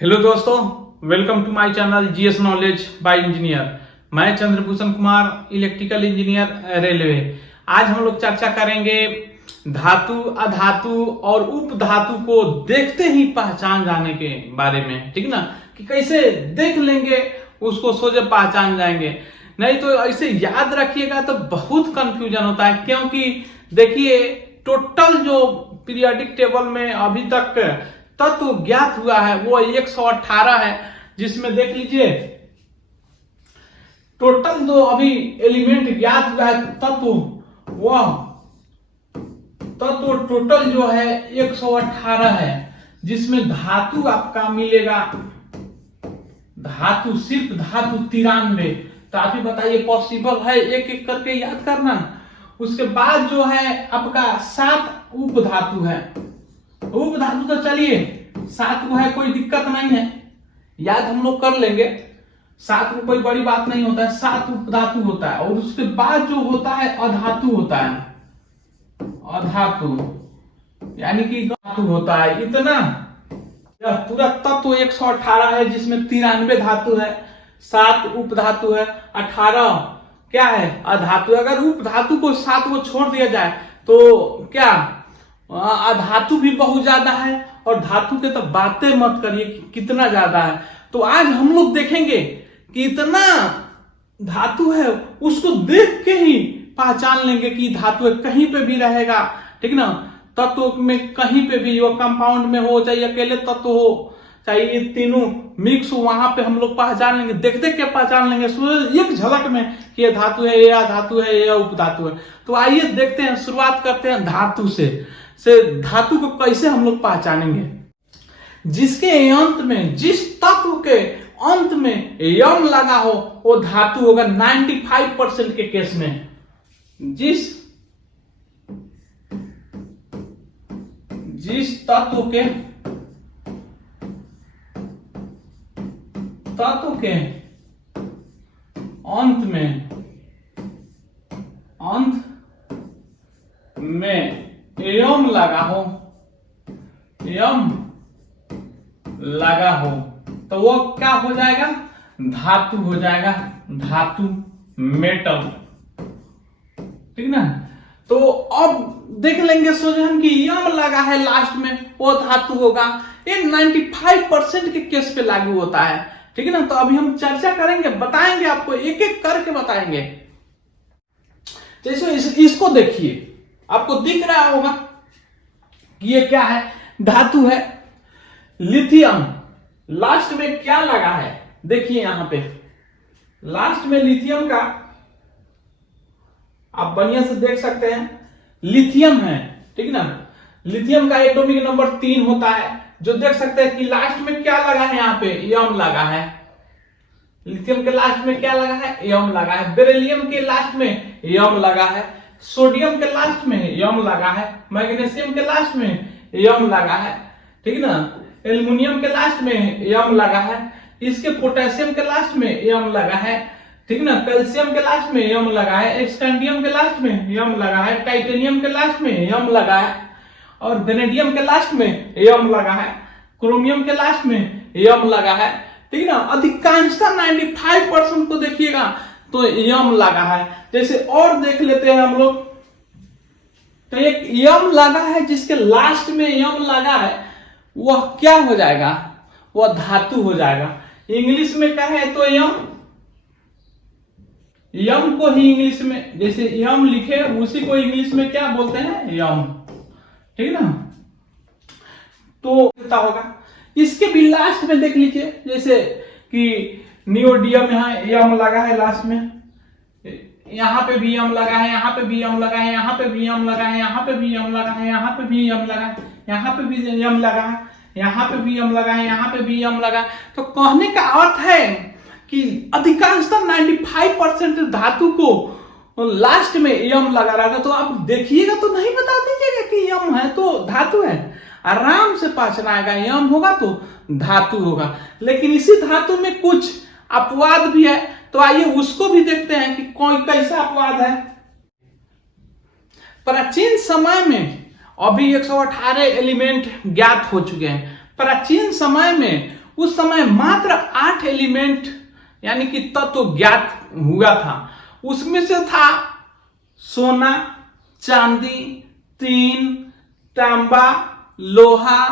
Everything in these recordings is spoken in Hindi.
हेलो दोस्तों, welcome to my channel GS knowledge by engineer. मैं Chandrabhushan Kumar, electrical engineer, railway. आज हम लोग चर्चा करेंगे धातु, अधातु और उपधातु को देखते ही पहचान जाने के बारे में। ठीक ना, कि कैसे देख लेंगे उसको सोचे पहचान जाएंगे। नहीं तो ऐसे याद रखिएगा तो बहुत कंफ्यूजन होता है, क्योंकि देखिए टोटल जो पीरियोडिक टेबल में अभी तक तत्व ज्ञात हुआ है वो 118 है, जिसमें देख लीजिए टोटल जो अभी एलिमेंट ज्ञात हुआ है तत्व, वह तत्व टोटल जो है 118 है, जिसमें धातु आपका मिलेगा, धातु सिर्फ धातु 93। तो आप ही बताइए पॉसिबल है एक एक करके याद करना। उसके बाद जो है आपका 7 उपधातु है। उपधातु तो चलिए 7 को है, कोई दिक्कत नहीं है, याद हम लोग कर लेंगे। 7 को कोई बड़ी बात नहीं होता है, 7 उपधातु होता है। और उसके बाद जो होता है अधातु होता है, अधातु यानी कि धातु होता है। इतना यह पूरा तत्व 118 है, जिसमें 93 धातु है, 7 उपधातु है, 18 क्या है अधातु। अगर उपधातु को 7 को छोड़ दिया जाए तो क्या अधातु भी बहुत ज्यादा है, और धातु के तो बातें मत करिए कि कितना ज्यादा है। तो आज हम लोग देखेंगे कि इतना धातु है, उसको देख के ही पहचान लेंगे कि धातु कहीं पे भी रहेगा। ठीक ना, तत्व में कहीं पे भी, वो कंपाउंड में हो चाहे अकेले तत्व हो, चाहे ये तीनों मिक्स हो, वहां पे हम लोग पहचान लेंगे, देख देख के पहचान लेंगे एक झलक में कि ये धातु है, ये अधातु है, ये उपधातु है। तो आइए देखते हैं, शुरुआत करते हैं धातु से धातु को कैसे हम लोग पहचानेंगे। जिसके अंत में, जिस तत्व के अंत में यम लगा हो वो धातु होगा 95% के केस में। जिस तत्व के अंत में यम लगा हो तो वो क्या हो जाएगा, धातु हो जाएगा, धातु मेटल। ठीक ना। तो अब देख लेंगे सोचन कि यम लगा है लास्ट में, वो धातु होगा। ये 95% के केस पे लागू होता है। ठीक है ना। तो अभी हम चर्चा करेंगे, बताएंगे आपको, एक एक करके बताएंगे। जैसे इसको देखिए, आपको दिख रहा होगा कि ये क्या है, धातु है लिथियम। लास्ट में क्या लगा है, देखिए यहां पे लास्ट में लिथियम का, आप बढ़िया से देख सकते हैं लिथियम है। ठीक ना। लिथियम का एटॉमिक नंबर 3 होता है, जो देख सकते हैं कि लास्ट में क्या लगा है, यहां पे यम लगा है। लिथियम के लास्ट में क्या लगा है, यम लगा है। बेरिलियम के लास्ट में यम लगा है। सोडियम के लास्ट में यम लगा है। मैग्नीशियम के लास्ट में यम लगा है। ठीक ना। एल्युमिनियम के लास्ट में यम लगा है। इसके पोटेशियम के लास्ट में यम लगा है। ठीक ना। कैल्शियम के लास्ट में यम लगा है। स्कैंडियम के लास्ट में यम लगा है। टाइटेनियम के लास्ट में यम लगा है। और वेनेडियम के लास्ट में यम लगा है। क्रोमियम के लास्ट में यम लगा है। ठीक ना। अधिकांशतः 95% को देखिएगा तो यम लगा है। जैसे और देख लेते हैं हम लोग, तो एक यम लगा है, जिसके लास्ट में यम लगा है, वह क्या हो जाएगा, वह धातु हो जाएगा। इंग्लिश में कहे तो यम को ही इंग्लिश में, जैसे यम लिखे उसी को इंग्लिश में क्या बोलते हैं, यम। ठीक ना। तो पता होगा। इसके भी लास्ट में देख लीजिए, जैसे कि नियोडियम है, यम लगा है लास्ट में, यहां पे भी यम लगा है, यहां पे भी यम लगा है, यहां पे भी यम लगा है, यहां पे भी यम लगा है, यहां पे भी यम लगा है, यहां पे भी यम लगा है, यहां पे भी यम लगा है, यहां पे भी यम लगा है। तो कहने का अर्थ है कि अधिकांशतः 95% धातु को लास्ट में यम लगा रहा था। तो आप देखिएगा तो नहीं बता दीजिएगा कि यम है तो धातु है, आराम से पहचान आएगा, यम होगा तो धातु होगा। लेकिन इसी धातु में कुछ अपवाद भी है, तो आइए उसको भी देखते हैं कि कोई कैसा अपवाद है। प्राचीन समय में अभी 118 एलिमेंट ज्ञात हो चुके हैं। प्राचीन समय में उस समय मात्र 8 एलिमेंट यानी कि तत्व ज्ञात हुआ था। उसमें से था सोना, चांदी, टीन, तांबा, लोहा,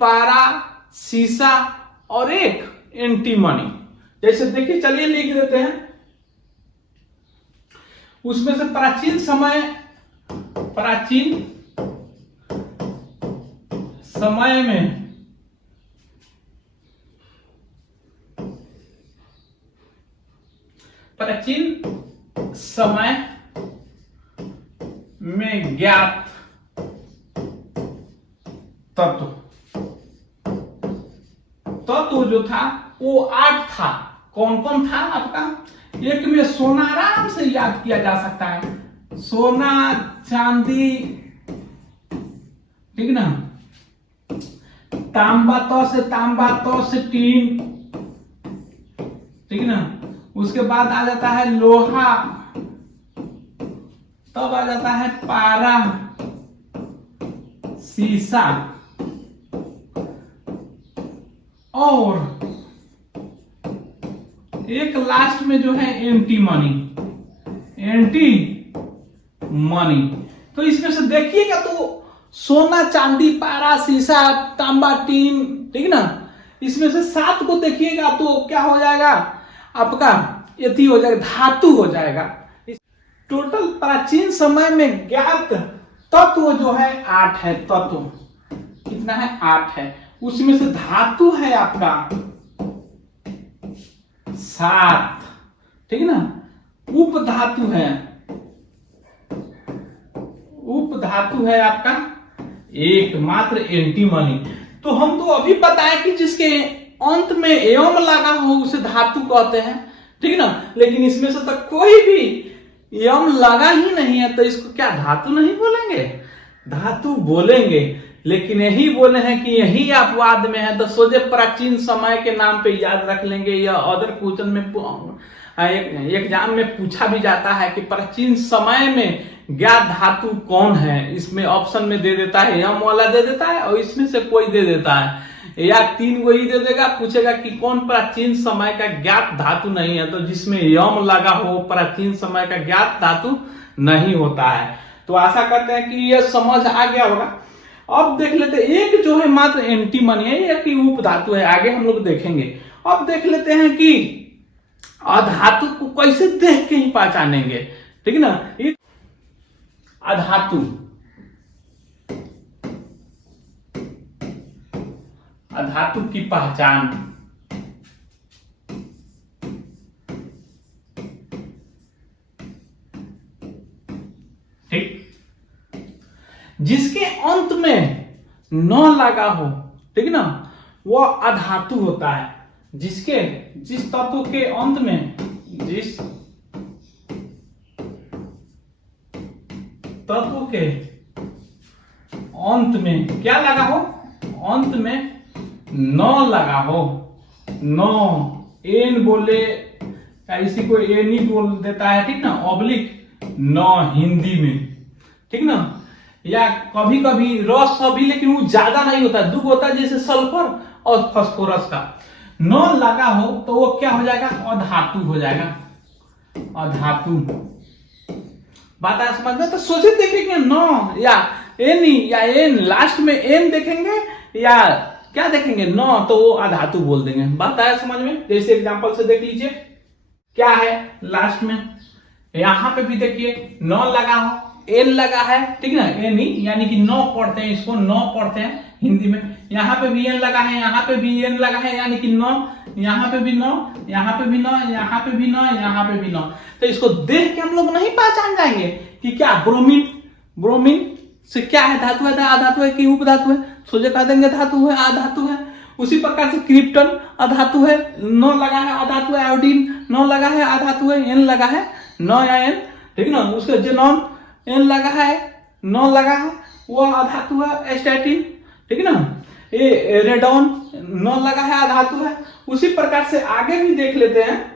पारा, सीसा और एक एंटीमनी। जैसे देखिए, चलिए लिख देते हैं। उसमें से प्राचीन समय में ज्ञात तत्व जो था वो 8 था। कौन कौन था आपका? एक में सोना आराम से याद किया जा सकता है, सोना, चांदी, ठीक ना। तांबा तो से टीन, ठीक ना। उसके बाद आ जाता है लोहा, तब आ जाता है पारा, सीसा और एक लास्ट में जो है एंटीमनी। तो इसमें से देखिएगा तो सोना, चांदी, पारा, सीसा, तांबा, टीन, ठीक ना। इसमें से 7 को देखिएगा तो क्या हो जाएगा आपका? यति हो जाएगा, धातु हो जाएगा। टोटल प्राचीन समय में ज्ञात तत्व जो है 8 है। तत्व कितना है? 8 है। उसमें से धातु है आपका 7, ठीक ना। उपधातु है आपका एकमात्र एंटीमनी। तो हम तो अभी बताए कि जिसके अंत में एवं लगा हो उसे धातु कहते हैं, ठीक ना। लेकिन इसमें से तो कोई भी एवं लगा ही नहीं है, तो इसको क्या धातु नहीं बोलेंगे? धातु बोलेंगे। लेकिन यही बोले हैं कि यही अपवाद में है, तो सोचे प्राचीन समय के नाम पे याद रख लेंगे। या अदर क्वेश्चन में एग्जाम में पूछा भी जाता है कि प्राचीन समय में ज्ञात धातु कौन है। इसमें ऑप्शन में दे देता है, यम वाला दे देता है और इसमें से कोई दे देता है, या 3 वही दे देगा। पूछेगा कि कौन प्राचीन समय का ज्ञात धातु नहीं है, तो जिसमें यम लगा हो प्राचीन समय का ज्ञात धातु नहीं होता है। तो आशा करते हैं कि यह समझ आ गया होगा। अब देख लेते हैं, एक जो है मात्र एंटीमनी है, या कि उपधातु है, आगे हम लोग देखेंगे। अब देख लेते हैं कि अधातु को कैसे देख के ही पहचानेंगे, ठीक ना। अधातु की पहचान, ठीक। जिसके अंत में न लगा हो, ठीक ना, वो अधातु होता है। जिस तत्व के अंत में क्या लगा हो? अंत में न लगा हो। न एन बोले या इसी को एन ही बोल देता है, ठीक ना। ऑब्लिक न हिंदी में, ठीक ना। या कभी कभी रस भी, लेकिन वो ज्यादा नहीं होता, दुख होता है, जैसे सल्फर और फास्फोरस का। न लगा हो तो वो क्या हो जाएगा? अधातु हो जाएगा। अधातु बात है समझ में? तो सोचे देखेंगे न या एन, या एन लास्ट में एन देखेंगे, या क्या देखेंगे? न, तो वो अधातु बोल देंगे। बात आया समझ में? जैसे एग्जांपल से देख लीजिए, क्या है लास्ट में? यहां पे भी देखिए न लगा हो, एन लगा है, ठीक ना। एन यानी कि नौ पढ़ते हैं, इसको नौ पढ़ते हैं हिंदी में। यहाँ पे भी एन लगा है, यहाँ पे भी एन लगा है, यानी कि नौ। यहाँ पे भी नौ, यहाँ पे भी नौ, यहाँ पे भी नौ, यहाँ पे भी नौ। तो इसको देख के हम लोग नहीं पहचान जाएंगे कि क्या ब्रोमीन से क्या है? धातु है, अधातु है कि उपधातु है? सोचे कह देंगे धातु है, अधातु है। उसी प्रकार से क्रिप्टन अधातु है, नौ लगा है, अधातु है। आयोडीन नौ लगा है, अधातु है, एन लगा है, नौ या एन, ठीक ना। उसका जेनॉन एन लगा है, नौ लगा है, वो अधातु है। स्टैटिन, ठीक ना। ये रेडॉन नौ लगा है, अधातु है। उसी प्रकार से आगे भी देख लेते हैं।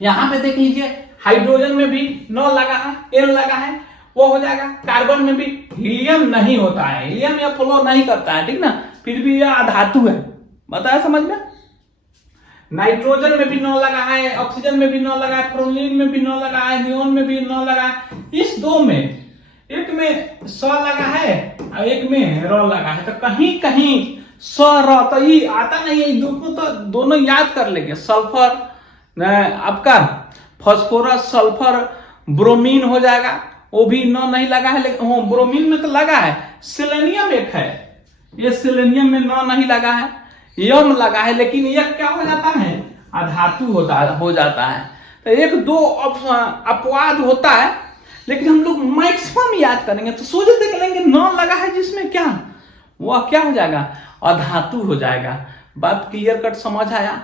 यहां पे देख लीजिए, हाइड्रोजन में भी नौ लगा है, एन लगा है, वो हो जाएगा। कार्बन में भी हीलियम नहीं होता है, हीलियम या फ्लो नहीं करता है, ठीक ना। फिर भी यह अधातु है, बताया समझ में? नाइट्रोजन में भी 9 लगा है, ऑक्सीजन में भी 9 लगा है, फ्लोरीन में भी 9 लगा है, नियोन में भी 9 लगा है। इस दो में एक में स लगा है और एक में र लगा है, तो कहीं कहीं स र तो ये आता नहीं है, दोनों याद कर लेंगे। सल्फर आपका फास्फोरस, सल्फर, ब्रोमीन हो जाएगा, वो भी 9 नहीं लगा है, लेकिन ब्रोमीन में तो लगा है। सेलेनियम एक है, ये सेलेनियम में 9 नहीं लगा है, यम लगा है, लेकिन यह क्या हो जाता है, अधातु हो जाता है। तो एक दो अपवाद होता है, लेकिन हम लोग मैक्सिमम याद करेंगे तो सोच देख लेंगे 9 लगा है, जिसमें क्या वह क्या हो जाएगा, अधातु हो जाएगा। बात क्लियर कट समझ आया?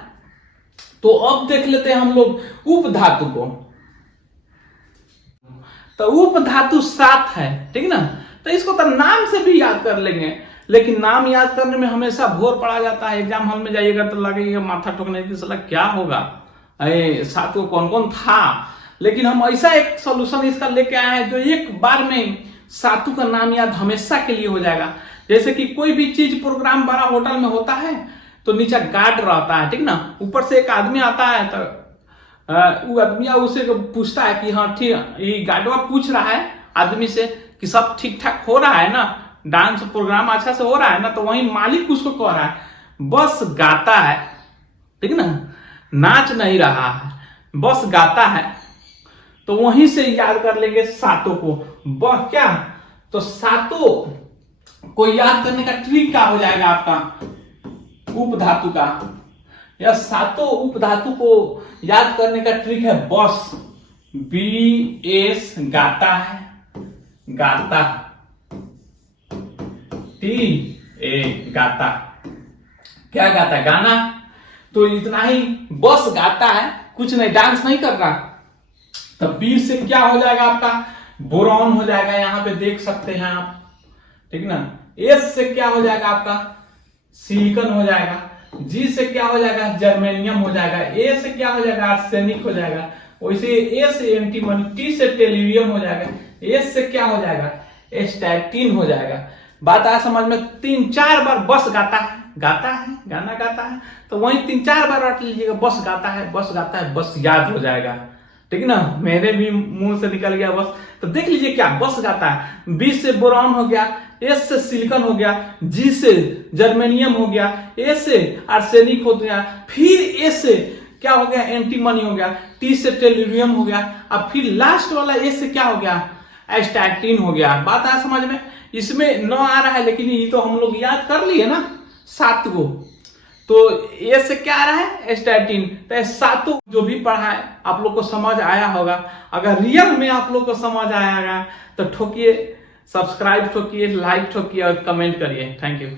तो अब देख लेते हैं हम लोग उपधातु को। तो उपधातु 7 है, ठीक ना। तो इसको तो नाम से भी याद कर लेंगे, लेकिन नाम याद करने में हमेशा भोर पड़ा जाता है। एग्जाम हॉल में जाइएगा तो लगेगा माथा ठोकने की, साला क्या होगा, अरे 7 को कौन कौन था। लेकिन हम ऐसा एक सोल्यूशन इसका लेके आए हैं जो एक बार में 7 का नाम याद हमेशा के लिए हो जाएगा। जैसे कि कोई भी चीज प्रोग्राम बड़ा होटल में होता है तो नीचे गार्ड रहता है, ठीक ना। ऊपर से एक आदमी आता है तो वो आदमी उसे पूछता है कि हाँ ठीक, ये गार्डवा पूछ रहा है आदमी से कि सब ठीक ठाक हो रहा है ना, डांस प्रोग्राम अच्छा से हो रहा है ना। तो वही मालिक उसको कह रहा है बस गाता है, ठीक ना, नाच नहीं रहा है, बस गाता है। तो वहीं से याद कर लेंगे 7 को। बस क्या, तो 7 को याद करने का ट्रिक क्या हो जाएगा आपका उपधातु का, या 7 उपधातु को याद करने का ट्रिक है बस। BS गाता है, गाता, TA गाता, क्या गाता है, गाना। तो इतना ही, बस गाता है, कुछ नहीं, डांस नहीं कर रहा। तो B से क्या हो जाएगा आपका, बोरॉन हो जाएगा, यहां पे देख सकते हैं आप, ठीक ना। S से क्या हो जाएगा आपका, सिलिकॉन हो जाएगा। G से क्या हो जाएगा, जर्मेनियम हो जाएगा। A से क्या हो जाएगा, आर्सेनिक हो जाएगा। वैसे A से एंटीमनी, T से टेल्यूरियम हो जाएगा। S से क्या हो जाएगा, स्टैटिन हो जाएगा। बात आया समझ में? 3-4 बार बस गाता है, गाता है, गाना गाता है, तो वही 3-4 बार रट लीजिएगा, बस गाता है, बस गाता है, बस याद हो जाएगा, ठीक ना। मेरे भी मुंह से निकल गया बस। तो देख लीजिए क्या, बस गाता है। B से बोरॉन हो गया, S से सिलिकॉन हो गया, G से जर्मेनियम हो गया, A से आर्सेनिक हो गया, फिर A से क्या हो गया, एंटीमनी हो गया, T से टेल्यूरियम हो गया, अब फिर लास्ट वाला A से क्या हो गया, स्टैटिन हो गया। बात आया समझ में? इसमें 9 आ रहा है, लेकिन ये तो हम लोग याद कर लिए ना 7 को। तो ये से क्या आ रहा है, स्टैटिन। तो 7 जो भी पढ़ा है आप लोग को समझ आया होगा। अगर रियल में आप लोग को समझ आएगा तो ठोकिए, सब्सक्राइब ठोकिए, लाइक ठोकिए और कमेंट करिए। Thank you.